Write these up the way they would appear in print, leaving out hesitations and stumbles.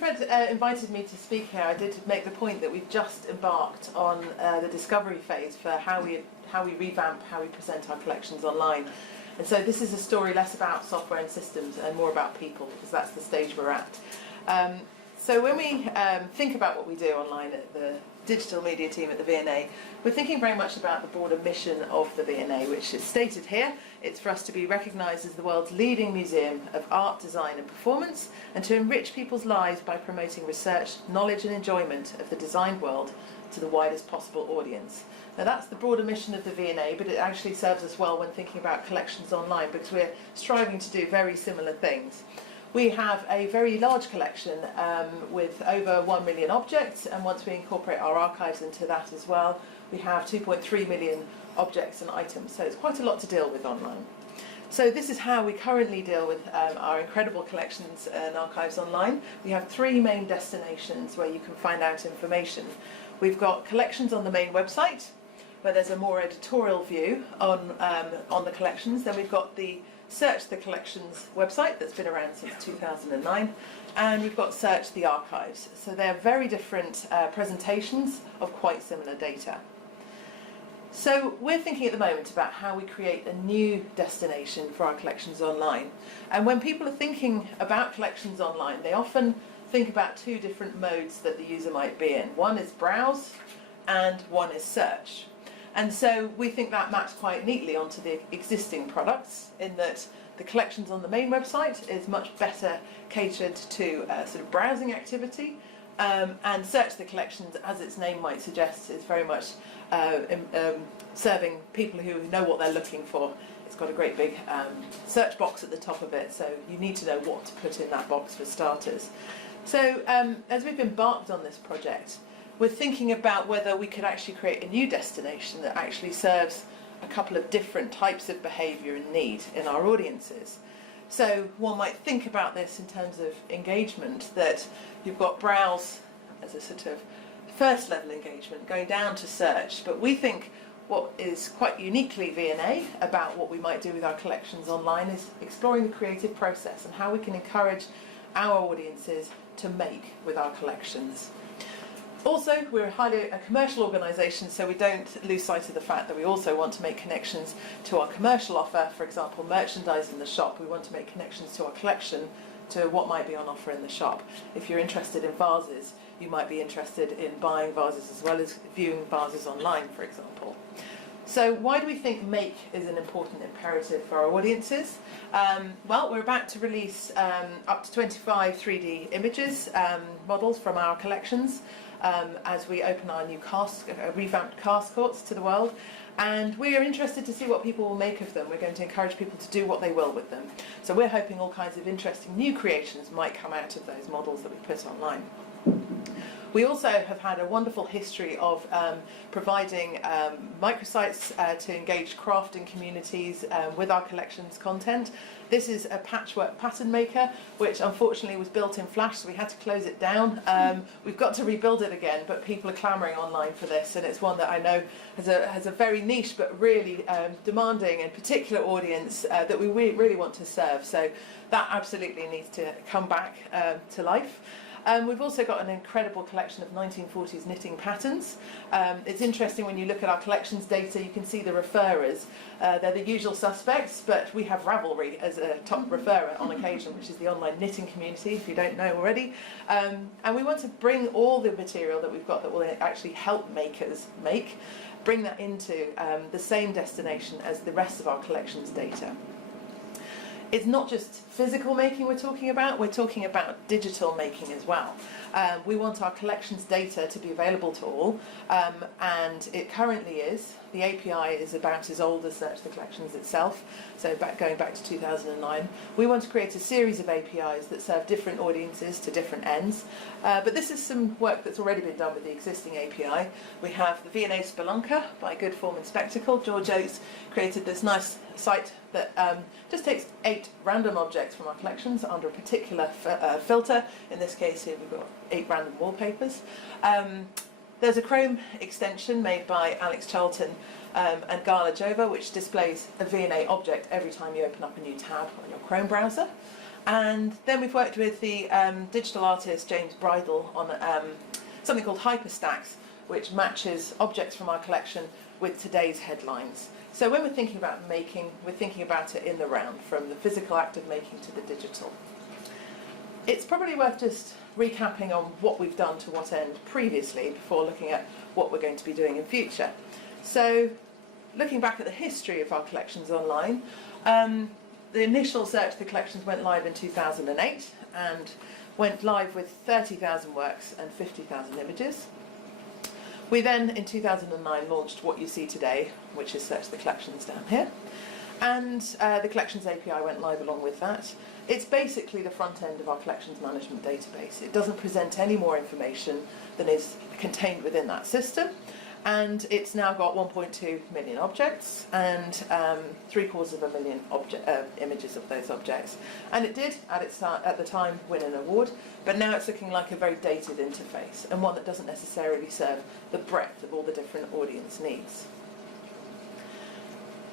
Fred invited me to speak here. I did make the point that we've just embarked on the discovery phase for how we revamp, how we present our collections online. And so this is a story less about software and systems and more about people, because that's the stage we're at. So when we think about what we do online at the digital media team at the V&A, we're thinking very much about the broader mission of the V&A, which is stated here. It's for us to be recognised as the world's leading museum of art, design and performance, and to enrich people's lives by promoting research, knowledge and enjoyment of the designed world to the widest possible audience. Now that's the broader mission of the V&A, but it actually serves us well when thinking about collections online, because we're striving to do very similar things. We have a very large collection with over 1 million objects, and once we incorporate our archives into that as well, we have 2.3 million objects and items, so it's quite a lot to deal with online. So this is how we currently deal with our incredible collections and archives online. We have 3 main destinations where you can find out information. We've got collections on the main website, where there's a more editorial view on the collections. Then we've got the Search the Collections website that's been around since 2009, and we've got Search the Archives. So they're very different presentations of quite similar data. So we're thinking at the moment about how we create a new destination for our collections online. And when people are thinking about collections online, they often think about 2 different modes that the user might be in. One is browse and one is search. And so we think that maps quite neatly onto the existing products, in that the collections on the main website is much better catered to sort of browsing activity, and Search the Collections, as its name might suggest, is very much serving people who know what they're looking for. It's got a great big search box at the top of it, so you need to know what to put in that box for starters. So as we've embarked on this project, we're thinking about whether we could actually create a new destination that actually serves a couple of different types of behaviour and need in our audiences. So one might think about this in terms of engagement, that you've got browse as a sort of first level engagement going down to search, but we think what is quite uniquely V&A about what we might do with our collections online is exploring the creative process and how we can encourage our audiences to make with our collections. Also, we're a commercial organisation, so we don't lose sight of the fact that we also want to make connections to our commercial offer. For example, merchandise in the shop. We want to make connections to our collection to what might be on offer in the shop. If you're interested in vases, you might be interested in buying vases as well as viewing vases online, for example. So why do we think make is an important imperative for our audiences? Well, we're about to release up to 25 3D images, models from our collections, as we open our new revamped cast courts to the world, and we are interested to see what people will make of them. We're going to encourage people to do what they will with them. So we're hoping all kinds of interesting new creations might come out of those models that we put online. We also have had a wonderful history of providing microsites to engage crafting communities with our collections content. This is a patchwork pattern maker, which unfortunately was built in Flash, so we had to close it down. We've got to rebuild it again, but people are clamouring online for this, and it's one that I know has a very niche but really demanding and particular audience that we really want to serve. So that absolutely needs to come back to life. We've also got an incredible collection of 1940s knitting patterns. It's interesting when you look at our collections data, you can see the referrers. They're the usual suspects, but we have Ravelry as a top referrer on occasion, which is the online knitting community, if you don't know already. And we want to bring all the material that we've got that will actually help makers make, bring that into the same destination as the rest of our collections data. It's not just physical making we're talking about digital making as well. We want our collections data to be available to all, and it currently is. The API is about as old as Search the Collections itself, so going back to 2009. We want to create a series of APIs that serve different audiences to different ends, but this is some work that's already been done with the existing API. We have the V&A Spelunker by Good Form and Spectacle. George Oates created this nice site that just takes 8 random objects from our collections under a particular filter. In this case here we've got 8 random wallpapers. There's a Chrome extension made by Alex Charlton and Gala Jova, which displays a V&A object every time you open up a new tab on your Chrome browser. And then we've worked with the digital artist James Bridle on something called Hyperstacks, which matches objects from our collection with today's headlines. So when we're thinking about making, we're thinking about it in the round, from the physical act of making to the digital. It's probably worth just recapping on what we've done to what end previously before looking at what we're going to be doing in future. So looking back at the history of our collections online, the initial search of the collections went live in 2008 and went live with 30,000 works and 50,000 images. We then, in 2009, launched what you see today, which is Search the Collections down here. And the Collections API went live along with that. It's basically the front end of our collections management database. It doesn't present any more information than is contained within that system. And it's now got 1.2 million objects and 750,000 images of those objects. And it did, at the time, win an award, but now it's looking like a very dated interface and one that doesn't necessarily serve the breadth of all the different audience needs.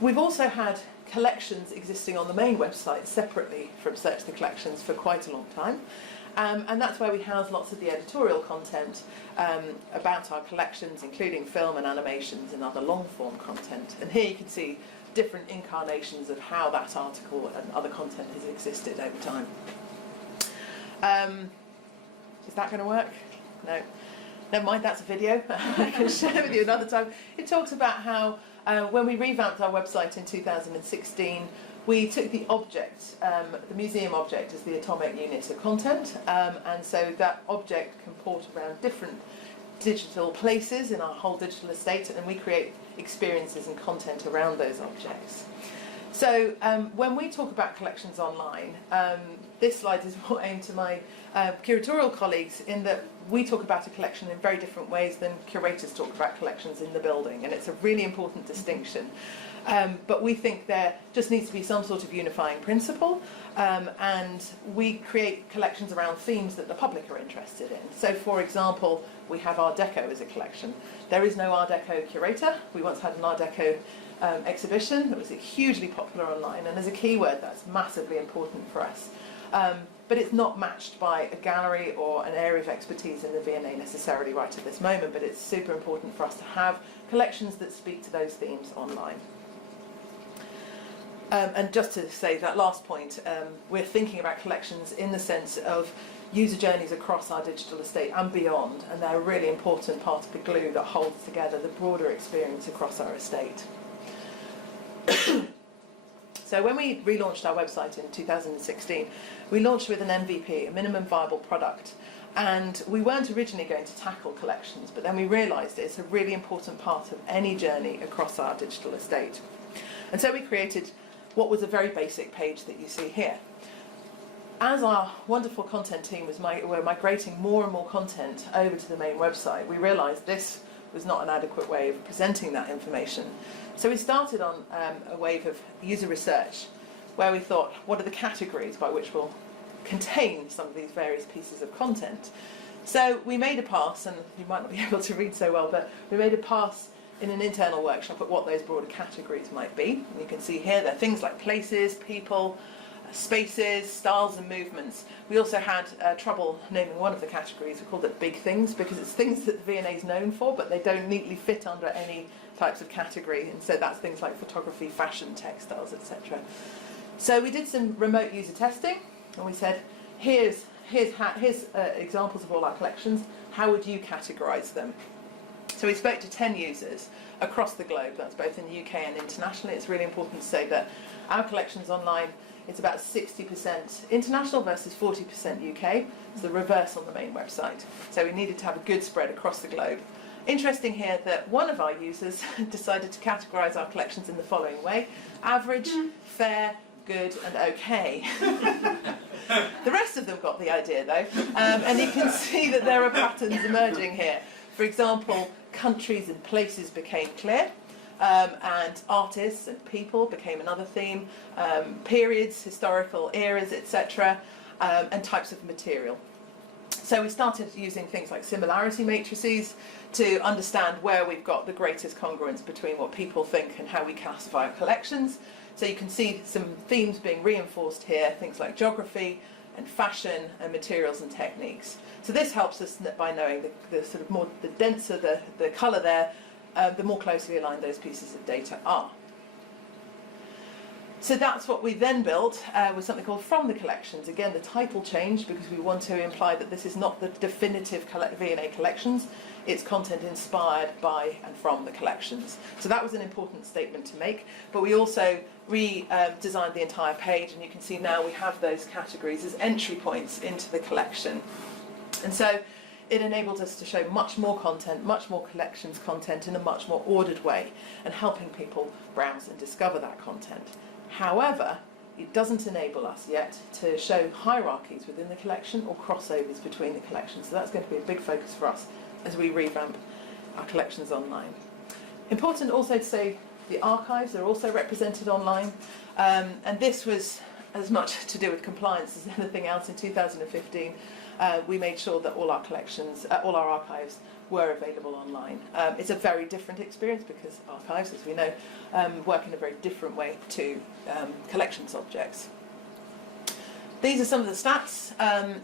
We've also had collections existing on the main website separately from Search the Collections for quite a long time. And that's where we house lots of the editorial content about our collections, including film and animations and other long-form content. And here you can see different incarnations of how that article and other content has existed over time. Is that going to work? No. Never mind, that's a video. I can share with you another time. It talks about how when we revamped our website in 2016, we took the object, the museum object, as the atomic unit of content, and so that object can port around different digital places in our whole digital estate, and we create experiences and content around those objects. So when we talk about collections online, this slide is more aimed to my curatorial colleagues, in that we talk about a collection in very different ways than curators talk about collections in the building, and it's a really important distinction. But we think there just needs to be some sort of unifying principle, and we create collections around themes that the public are interested in. So, for example, we have Art Deco as a collection. There is no Art Deco curator. We once had an Art Deco exhibition that was hugely popular online, and as a keyword that's massively important for us. But it's not matched by a gallery or an area of expertise in the V&A necessarily right at this moment, but it's super important for us to have collections that speak to those themes online. And just to say that last point, we're thinking about collections in the sense of user journeys across our digital estate and beyond, and they're a really important part of the glue that holds together the broader experience across our estate. So when we relaunched our website in 2016, we launched with an MVP, a minimum viable product. And we weren't originally going to tackle collections, but then we realised it's a really important part of any journey across our digital estate. And so we created what was a very basic page that you see here. As our wonderful content team were migrating more and more content over to the main website, we realised this was not an adequate way of presenting that information. So we started on a wave of user research, where we thought, what are the categories by which we'll contain some of these various pieces of content? So we made a pass, and you might not be able to read so well, but we made a pass in an internal workshop at what those broader categories might be. And you can see here they're things like places, people, spaces, styles and movements. We also had trouble naming one of the categories. We called it big things, because it's things that the V&A is known for, but they don't neatly fit under any types of category, and so that's things like photography, fashion, textiles, etc. So we did some remote user testing, and we said, here's examples of all our collections. How would you categorise them? So we spoke to 10 users across the globe. That's both in the UK and internationally. It's really important to say that our collections online, it's about 60% international versus 40% UK. It's the reverse on the main website. So we needed to have a good spread across the globe. Interesting here that one of our users decided to categorise our collections in the following way: average, fair, good and okay. The rest of them got the idea though, and you can see that there are patterns emerging here. For example, countries and places became clear, and artists and people became another theme, periods, historical eras, etc., and types of material. So we started using things like similarity matrices to understand where we've got the greatest congruence between what people think and how we classify our collections. So you can see some themes being reinforced here, things like geography and fashion and materials and techniques. So this helps us by knowing the sort of more, the denser the colour there, the more closely aligned those pieces of data are. So that's what we then built with something called From the Collections. Again, the title changed because we want to imply that this is not the definitive V&A collections, it's content inspired by and from the collections. So that was an important statement to make, but we also redesigned the entire page, and you can see now we have those categories as entry points into the collection. And so it enables us to show much more content, much more collections content in a much more ordered way, and helping people browse and discover that content. However, it doesn't enable us yet to show hierarchies within the collection or crossovers between the collections. So that's going to be a big focus for us as we revamp our collections online. Important also to say the archives are also represented online. And this was as much to do with compliance as anything else. In 2015, we made sure that all our collections, all our archives were available online. It's a very different experience because archives, as we know, work in a very different way to collections objects. These are some of the stats.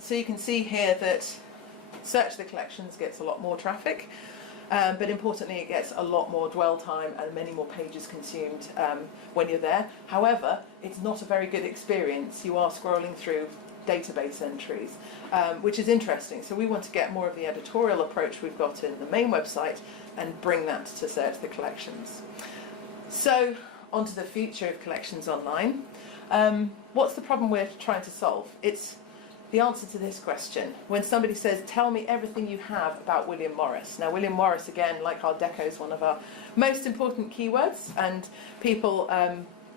So you can see here that Search the Collections gets a lot more traffic, but importantly it gets a lot more dwell time and many more pages consumed when you're there. However, it's not a very good experience. You are scrolling through database entries, which is interesting. So we want to get more of the editorial approach we've got in the main website and bring that to Search the Collections. So onto the future of collections online. What's the problem we're trying to solve? It's the answer to this question. When somebody says, tell me everything you have about William Morris. Now William Morris, again, like Art Deco, is one of our most important keywords, and people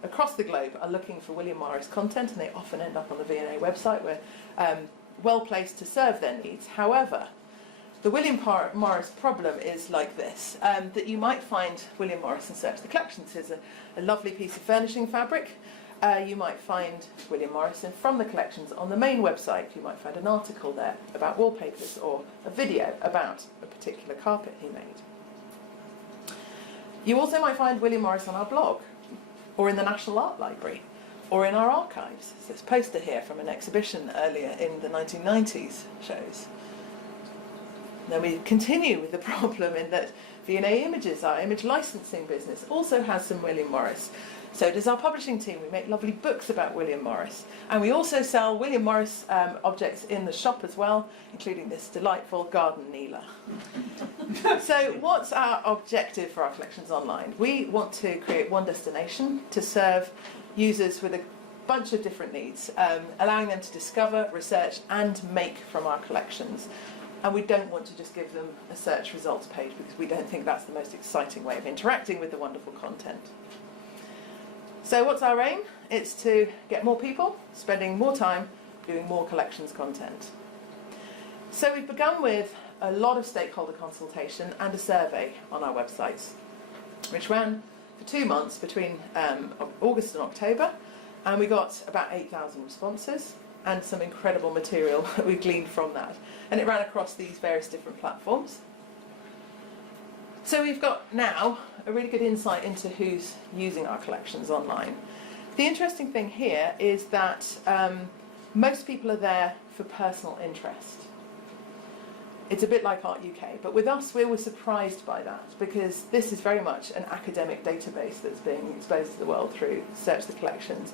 across the globe are looking for William Morris content, and they often end up on the V&A website. We're well placed to serve their needs. However, the William Morris problem is like this, that you might find William Morris and Search the Collections is a lovely piece of furnishing fabric. You might find William Morrison from the collections on the main website. You might find an article there about wallpapers or a video about a particular carpet he made. You also might find William Morris on our blog, or in the National Art Library, or in our archives. There's this poster here from an exhibition earlier in the 1990s shows. Then we continue with the problem in that V&A Images, our image licensing business, also has some William Morris. So does our publishing team. We make lovely books about William Morris. And we also sell William Morris objects in the shop as well, including this delightful garden kneeler. So what's our objective for our collections online? We want to create one destination to serve users with a bunch of different needs, allowing them to discover, research and make from our collections. And we don't want to just give them a search results page because we don't think that's the most exciting way of interacting with the wonderful content. So what's our aim? It's to get more people spending more time doing more collections content. So we've begun with a lot of stakeholder consultation and a survey on our websites, which ran for 2 months between August and October, and we got about 8,000 responses and some incredible material that we gleaned from that. And it ran across these various different platforms. So we've got now a really good insight into who's using our collections online. The interesting thing here is that most people are there for personal interest. It's a bit like Art UK, but with us we were surprised by that because this is very much an academic database that's being exposed to the world through Search the Collections.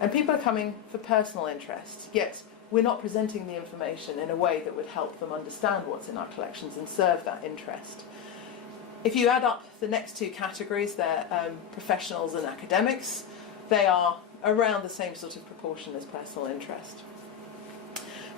And people are coming for personal interest, yet we're not presenting the information in a way that would help them understand what's in our collections and serve that interest. If you add up the next two categories, they're professionals and academics, they are around the same sort of proportion as personal interest.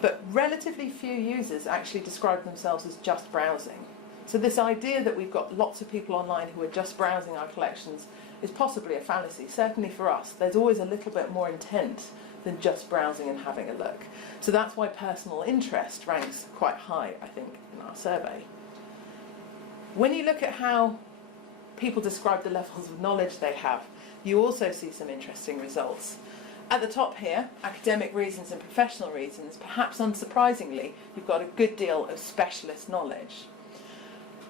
But relatively few users actually describe themselves as just browsing. So this idea that we've got lots of people online who are just browsing our collections is possibly a fallacy. Certainly for us, there's always a little bit more intent than just browsing and having a look. So that's why personal interest ranks quite high, I think, in our survey. When you look at how people describe the levels of knowledge they have, you also see some interesting results. At the top here, academic reasons and professional reasons, perhaps unsurprisingly, you've got a good deal of specialist knowledge.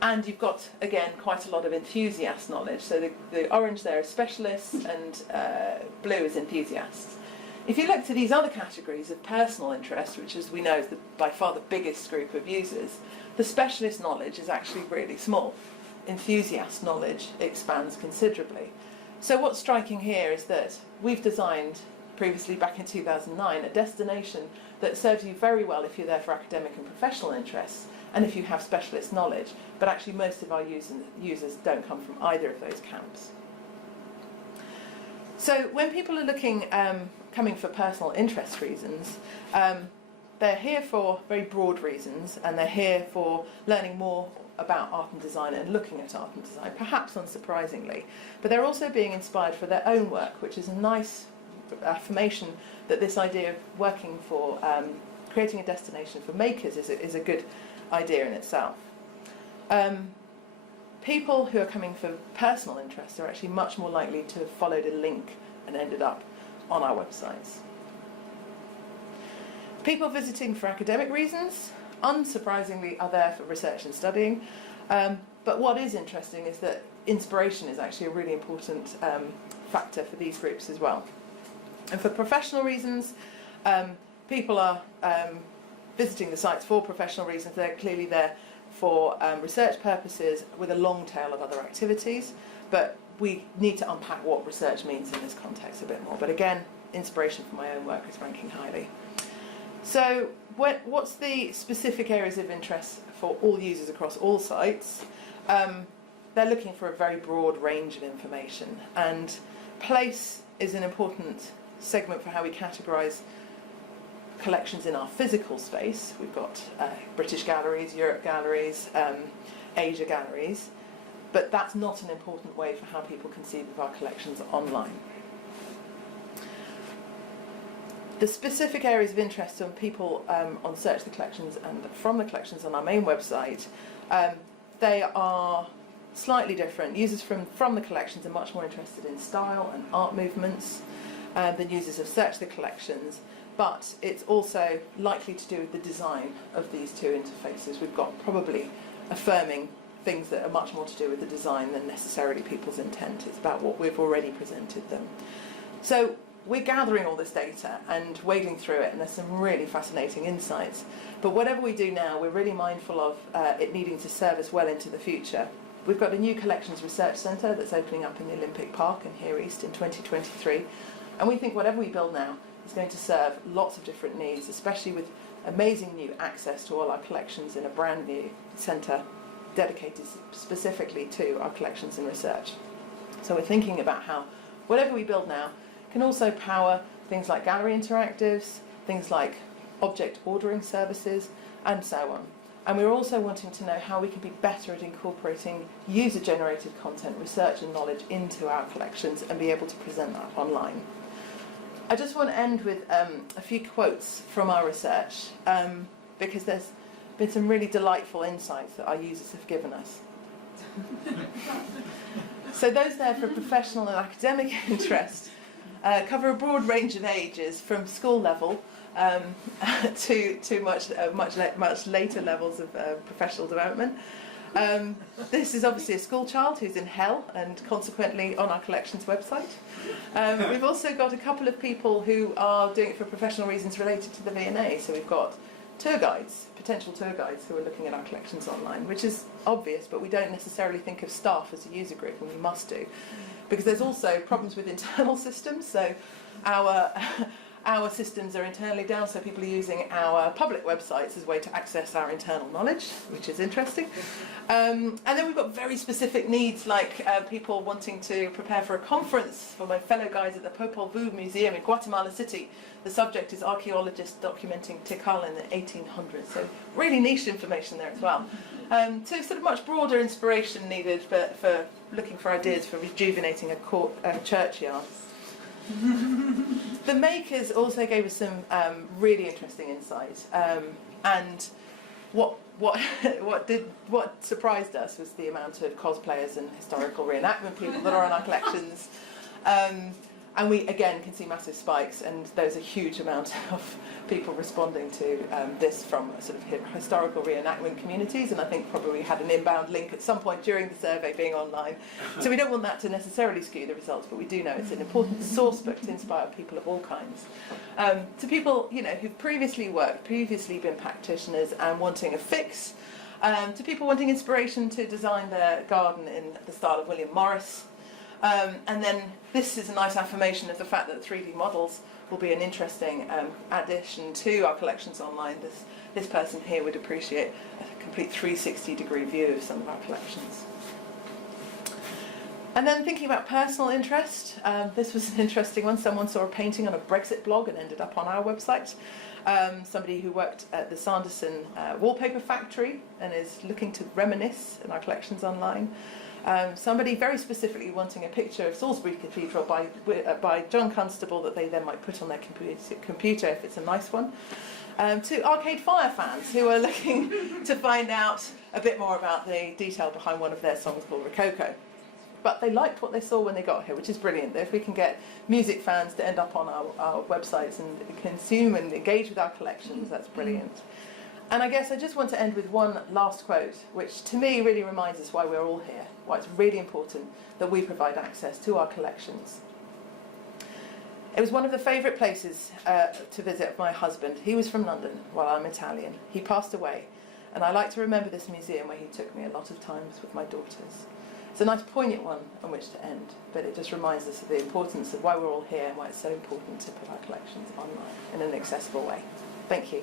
And you've got, again, quite a lot of enthusiast knowledge. So the orange there is specialists and blue is enthusiasts. If you look to these other categories of personal interest, which as we know is by far the biggest group of users, the specialist knowledge is actually really small. Enthusiast knowledge expands considerably. So what's striking here is that we've designed, previously back in 2009, a destination that serves you very well if you're there for academic and professional interests, and if you have specialist knowledge, but actually most of our users don't come from either of those camps. So when people are looking, coming for personal interest reasons, they're here for very broad reasons, and they're here for learning more about art and design and looking at art and design, perhaps unsurprisingly. But they're also being inspired for their own work, which is a nice affirmation that this idea of working for, creating a destination for makers is a good idea in itself. People who are coming for personal interest are actually much more likely to have followed a link and ended up on our websites. People visiting for academic reasons, unsurprisingly, are there for research and studying. But what is interesting is that inspiration is actually a really important factor for these groups as well. And for professional reasons, people are visiting the sites for professional reasons. They're clearly there for research purposes with a long tail of other activities, but we need to unpack what research means in this context a bit more. But again, inspiration for my own work is ranking highly. So what's the specific areas of interest for all users across all sites? They're looking for a very broad range of information, and place is an important segment for how we categorise collections in our physical space. We've got British galleries, Europe galleries, Asia galleries, but that's not an important way for how people conceive of our collections online. The specific areas of interest on people on Search the Collections and from the collections on our main website, they are slightly different. Users from the collections are much more interested in style and art movements than users of Search the Collections, but it's also likely to do with the design of these two interfaces. We've got probably affirming things that are much more to do with the design than necessarily people's intent. It's about what we've already presented them. So we're gathering all this data and wading through it, and there's some really fascinating insights. But whatever we do now, we're really mindful of it needing to serve us well into the future. We've got a new collections research centre that's opening up in the Olympic Park in Here East in 2023, and we think whatever we build now is going to serve lots of different needs, especially with amazing new access to all our collections in a brand new centre dedicated specifically to our collections and research. So we're thinking about how whatever we build now can also power things like gallery interactives, things like object ordering services, and so on. And we're also wanting to know how we can be better at incorporating user-generated content, research and knowledge into our collections and be able to present that online. I just want to end with a few quotes from our research, because there's been some really delightful insights that our users have given us. So those there for professional and academic interest cover a broad range of ages, from school level to much later levels of professional development. This is obviously a school child who's in hell and consequently on our collections website. We've also got a couple of people who are doing it for professional reasons related to the V&A. So we've got tour guides, potential tour guides who are looking at our collections online, which is obvious, but we don't necessarily think of staff as a user group, and we must do, because there's also problems with internal systems. So our systems are internally down, so people are using our public websites as a way to access our internal knowledge, which is interesting. And then we've got very specific needs, like people wanting to prepare for a conference for my fellow guys at the Popol Vuh Museum in Guatemala City. The subject is archaeologists documenting Tikal in the 1800s, so really niche information there as well. So sort of much broader inspiration needed for looking for ideas for rejuvenating a churchyard. The makers also gave us some really interesting insight, and what surprised us was the amount of cosplayers and historical reenactment people that are on our collections, And we, again, can see massive spikes, and there's a huge amount of people responding to this from sort of historical reenactment communities, and I think probably had an inbound link at some point during the survey being online. So we don't want that to necessarily skew the results, but we do know it's an important source book to inspire people of all kinds. To people, you know, who've previously been practitioners and wanting a fix, to people wanting inspiration to design their garden in the style of William Morris. And then this is a nice affirmation of the fact that 3D models will be an interesting addition to our collections online. This person here would appreciate a complete 360-degree view of some of our collections. And then thinking about personal interest, this was an interesting one. Someone saw a painting on a Brexit blog and ended up on our website. Somebody who worked at the Sanderson wallpaper factory and is looking to reminisce in our collections online. Somebody very specifically wanting a picture of Salisbury Cathedral by John Constable that they then might put on their computer if it's a nice one. To Arcade Fire fans who are looking to find out a bit more about the detail behind one of their songs called Rococo. But they liked what they saw when they got here, which is brilliant. If we can get music fans to end up on our websites and consume and engage with our collections, that's brilliant. And I guess I just want to end with one last quote, which to me really reminds us why we're all here, why it's really important that we provide access to our collections. It was one of the favourite places to visit of my husband. He was from London, while I'm Italian. He passed away, and I like to remember this museum where he took me a lot of times with my daughters. It's a nice poignant one on which to end, but it just reminds us of the importance of why we're all here and why it's so important to put our collections online in an accessible way. Thank you.